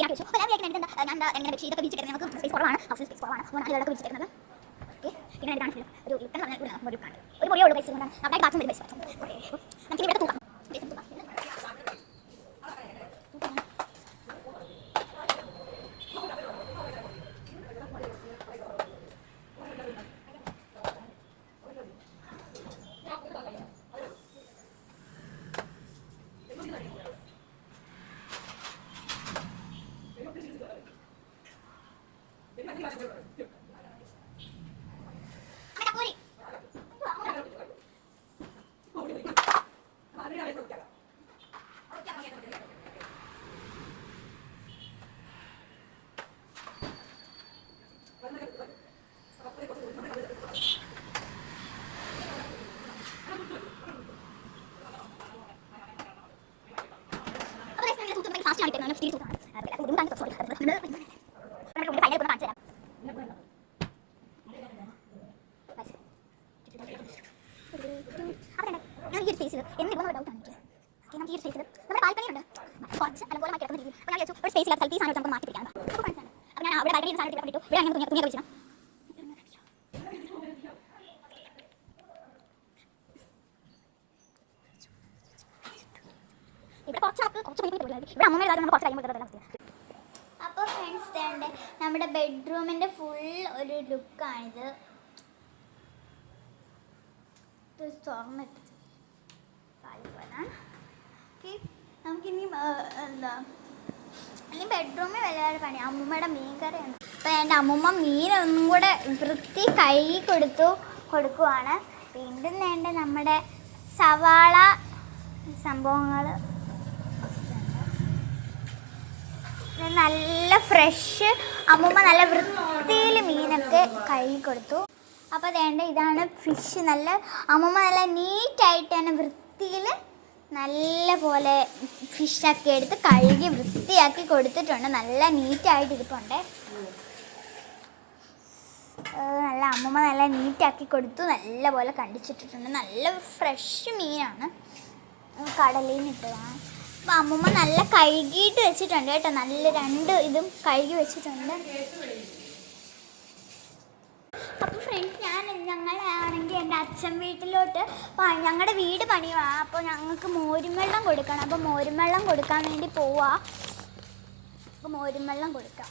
Clean ആക്കി വെച്ചു. അപ്പോൾ ഞാൻ വിചാരിക്കുന്നത് ഞാൻ എങ്ങനെ വെച്ച് ഇതൊക്കെ വിരിച്ചിട്ട് നമുക്ക് സ്പേസ് കുറവാണ്, ഹൗസിൽ സ്പേസ് കുറവാണ്, അപ്പോൾ ഞാൻ ഇതൊക്കെ വിരിച്ചിരിക്കുന്നത്. ഓക്കെ, പിന്നെ എനിക്ക് കാണിച്ചില്ല ഒരു ലുക്ക് എന്ന് പറഞ്ഞാൽ ഒരു ലുക്കാണ്, ഒരു പൊടിയേ ഉള്ളൂ പൈസ കൊണ്ടാണ് അവിടെ ബാത്റൂം വരും പൈസ. നമുക്ക് ഇവിടെ തൂക്കാം. അപ്പോൾ ഫ്രണ്ട്സ് തേണ്ട നമ്മുടെ ബെഡ്റൂമിൻ്റെ ഫുൾ ഒരു ലുക്കാണിത്. തുറന്നിട്ട് നമുക്കിനി എന്താ ഈ ബെഡ്റൂമിൽ വലിയ പണി അമ്മൂമ്മയുടെ മീൻ കറിയാണ്. അപ്പോൾ എൻ്റെ അമ്മൂമ്മ മീനൊന്നും കൂടെ വൃത്തി കഴുകി കൊടുക്കുവാണ്. വീണ്ടും വേണ്ട നമ്മുടെ സവാള സംഭവങ്ങൾ നല്ല ഫ്രഷ് അമ്മൂമ്മ നല്ല വൃത്തിയിൽ മീനൊക്കെ കഴുകി കൊടുത്തു. അപ്പോൾ വേണ്ട ഇതാണ് ഫിഷ്. നല്ല അമ്മൂമ്മ നല്ല നീറ്റായിട്ട് തന്നെ വൃത്തിയിൽ നല്ല പോലെ ഫിഷൊക്കെ എടുത്ത് കഴുകി വൃത്തിയാക്കി കൊടുത്തിട്ടുണ്ട്. നല്ല നീറ്റായിട്ട് ഇരിപ്പുണ്ട്. നല്ല അമ്മൂമ്മ നല്ല നീറ്റാക്കി കൊടുത്തു, നല്ല പോലെ കണ്ടിച്ചിട്ടിട്ടുണ്ട്. നല്ല ഫ്രഷ് മീനാണ്, കടലിൽ നിന്ന് ഇട്ടതാണ്. അപ്പോൾ അമ്മൂമ്മ നല്ല കഴുകിയിട്ട് വെച്ചിട്ടുണ്ട് കേട്ടോ. നല്ല രണ്ട് ഇതും കഴുകി വെച്ചിട്ടുണ്ട്. അപ്പോൾ ഫ്രണ്ട്സ് ഞങ്ങളാണെങ്കിൽ എൻ്റെ അച്ഛൻ വീട്ടിലോട്ട് ഞങ്ങളുടെ വീട് പണിയുവാണ്. അപ്പോൾ ഞങ്ങൾക്ക് മോരും വെള്ളം കൊടുക്കണം. അപ്പോൾ മോരും വെള്ളം കൊടുക്കാൻ വേണ്ടി പോവാ. അപ്പോൾ മോരും വെള്ളം കൊടുക്കാം.